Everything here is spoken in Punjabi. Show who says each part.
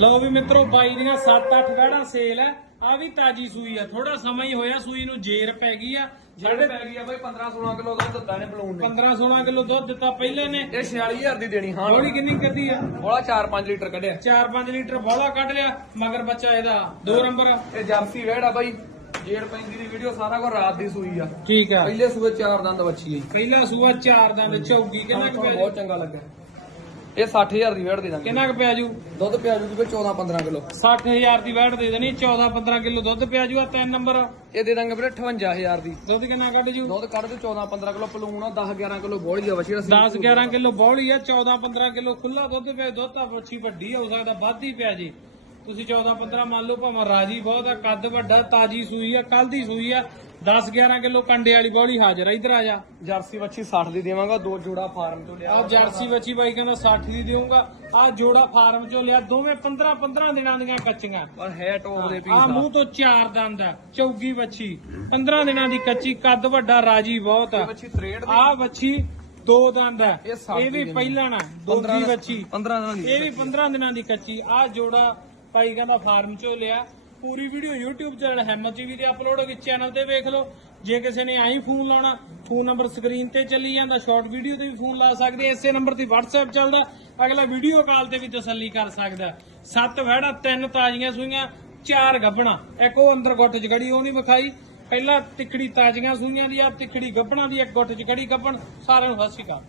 Speaker 1: ਲਓ ਵੀ ਮਿੱਤਰੋ ਬਾਈ ਦੀਆਂ 7-8 ਵੜਾ ਸੇਲ ਹੈ। ਆ ਵੀ ਤਾਜੀ ਸੂਈ ਆ। ਥੋੜਾ ਸਮਾਂ ਹੀ ਹੋਇਆ ਸੂਈ ਨੂੰ ਜੇਰ ਪੈ ਗਈ ਆ।
Speaker 2: ਜਿਹੜੇ ਪੈ ਗਈ ਆ ਬਾਈ 15 16 ਕਿਲੋ ਦਾ ਦਿੱਤਾ ਨੇ ਬਲੂਨ ਨੇ।
Speaker 1: 15-16 ਕਿਲੋ ਦੁੱਧ ਦਿੱਤਾ ਪਹਿਲੇ ਨੇ।
Speaker 2: ਇਹ 46000 ਦੀ ਦੇਣੀ ਹਾਂ।
Speaker 1: ਹੌਲੀ ਕਿੰਨੀ ਕੱਢੀ ਆ?
Speaker 2: ਬੋਲਾ 4-5 ਲੀਟਰ ਕੱਢਿਆ।
Speaker 1: 4-5 ਲੀਟਰ ਬੋਲਾ ਕੱਢ ਲਿਆ ਮਗਰ ਬੱਚਾ ਇਹਦਾ ਦੋ ਨੰਬਰ
Speaker 2: ਇਹ ਜਰਸੀ ਵੇੜ ਆ ਬਾਈ। ਜੇੜ ਪੈਂਦੀ ਦੀ ਵੀਡੀਓ ਸਾਰਾ ਕੁਝ ਰਾਤ ਦੀ ਸੂਈ ਆ।
Speaker 1: ਠੀਕ ਆ।
Speaker 2: ਪਹਿਲੇ ਸੂਏ ਚਾਰ ਦੰਦ ਵੱਛੀ ਆ।
Speaker 1: ਪਹਿਲਾ ਸੂਆ ਚਾਰ ਦੰਦ ਚੌਗੀ ਕਿੰਨਾ ਕੁ
Speaker 2: ਬਹੁਤ ਚੰਗਾ ਲੱਗਾ ਇਹ 60000 ਦੀ ਵੇੜ ਦੇ ਦਾਂਗੇ।
Speaker 1: ਕਿੰਨਾ ਕੁ ਪਿਆ ਜੂ?
Speaker 2: ਦੁੱਧ ਪਿਆ ਜੂਗੀ 14-15 ਕਿਲੋ।
Speaker 1: 60000 ਦੀ ਵੈਟ ਦੇ ਦੇਣੀ 14-15 ਕਿਲੋ ਦੁੱਧ ਪਿਆ ਜੂਗਾ ਤਿੰਨ ਨੰਬਰ।
Speaker 2: ਇਹ ਦੇ ਦਾਂਗੇ ਵੀਰੇ 58000 ਦੀ।
Speaker 1: ਦੁੱਧ ਕਿੰਨਾ ਕੱਢ ਜੂ?
Speaker 2: ਦੁੱਧ ਕੱਢ ਦੇ 14-15 ਕਿਲੋ ਪਲੂਣ ਆ 10-11 ਕਿਲੋ ਬੋਲੀ ਆ ਵੱਛੀ
Speaker 1: 10 11 ਕਿਲੋ ਬੌਲੀ ਆ 14 15 ਕਿਲੋ ਖੁੱਲਾ ਦੁੱਧ ਪਿਆ ਦੁੱਧ ਤਾਂ ਬੱਚੀ ਵੱਡੀ ਹੋ ਸਕਦਾ ਵੱਧ ਹੀ ਪਿਆ ਜੀ। ਤੁਸੀਂ 14 15 ਮੰਨ ਲਓ ਭਾਵੇਂ ਰਾਜੀ ਬਹੁਤ ਆ ਕੱਦ ਵੱਡਾ ਤਾਜੀ ਸੂਈ ਆ ਕੱਲ ਦੀ ਸੂਈ ਆ 10 11 ਕਿਲੋ ਕੰਡੇ ਵਾਲੀ ਬੌਲੀ ਹਾਜ਼ਰ ਆ ਇਧਰ ਆ ਜਾ।
Speaker 2: ਜਰਸੀ ਵੱਛੀ 60 ਦੀ ਦੇਵਾਂਗਾ ਦੋ ਜੋੜਾ ਫਾਰਮ ਤੋਂ ਲਿਆ।
Speaker 1: ਆ ਜਰਸੀ ਬੱਚੀ ਬਾਈ ਕਹਿੰਦਾ 60 ਦੀ ਦੇਊਂਗਾ ਆ ਜੋੜਾ ਫਾਰਮ ਚੋਂ ਲਿਆ ਦੋਵੇਂ 15 15 ਦਿਨਾਂ ਦੀਆਂ ਕੱਚੀਆਂ।
Speaker 2: ਪਰ ਹੈ ਟੋਪ ਦੇ
Speaker 1: ਆ।
Speaker 2: ਪੀਸ
Speaker 1: ਮੂੰਹ ਤੋਂ ਚਾਰ ਦੰਦ ਆ ਚੌਗੀ ਬੱਚੀ 15 ਦਿਨਾਂ ਦੀ ਕੱਚੀ ਕੱਦ ਵੱਡਾ ਰਾਜੀ ਬਹੁਤ ਆ।
Speaker 2: ਵੱਛੀ 63 ਦੀ।
Speaker 1: ਆ ਬੱਚੀ ਦੋ ਦੰਦ ਆ ਇਹ ਵੀ
Speaker 2: ਦੀ
Speaker 1: ਪਹਿਲਾਂ ਨਾ ਦੋਜੀ ਬੱਚੀ
Speaker 2: 15 ਦਿਨਾਂ ਦੀ
Speaker 1: ਇਹ ਵੀ 15 ਦਿਨਾਂ ਦੀ ਕੱਚੀ ਆ ਜੋੜਾ ਭਾਈ ਕਹਿੰਦਾ ਫਾਰਮ ਚੋਂ ਲਿਆ। ਪੂਰੀ ਵੀਡੀਓ YouTube ਚੈਨਲ ਹੈਮਤ ਟੀਵੀ ਤੇ ਅਪਲੋਡ ਹੋ ਗਈ। ਚੈਨਲ ਤੇ ਵੇਖ ਲਓ। ਜੇ ਕਿਸੇ ਨੇ ਆਈ ਫੋਨ ਲਾਉਣਾ, ਫੋਨ ਨੰਬਰ ਸਕਰੀਨ ਤੇ ਚੱਲੀ ਜਾਂਦਾ। ਸ਼ਾਰਟ ਵੀਡੀਓ ਤੇ ਵੀ ਫੋਨ ਲਾ ਸਕਦੇ ਇਸੇ ਨੰਬਰ ਤੇ WhatsApp ਚੱਲਦਾ। ਅਗਲਾ ਵੀਡੀਓ ਕਾਲ ਤੇ ਵੀ ਤਸੱਲੀ ਕਰ ਸਕਦਾ ਸੱਤ ਵਹਿੜਾ, ਤਿੰਨ ਤਾਜ਼ੀਆਂ ਸੂਈਆਂ, ਚਾਰ ਗੱਬਣਾ ਇੱਕ ਉਹ ਅੰਦਰ ਗੁੱਟ ਚ ਖੜੀ ਉਹ ਨਹੀਂ ਵਿਖਾਈ। ਪਹਿਲਾਂ ਤਿੱਕੜੀ ਤਾਜ਼ੀਆਂ ਸੂਈਆਂ ਦੀ ਆ ਤਿੱਕੜੀ ਗੱਬਣਾ ਦੀ ਇੱਕ ਗੁੱਟ ਚ ਖੜੀ ਗੱਬਣ ਸਾਰਿਆਂ ਨੂੰ ਸਤਿ ਸ਼੍ਰੀ ਅਕਾਲ।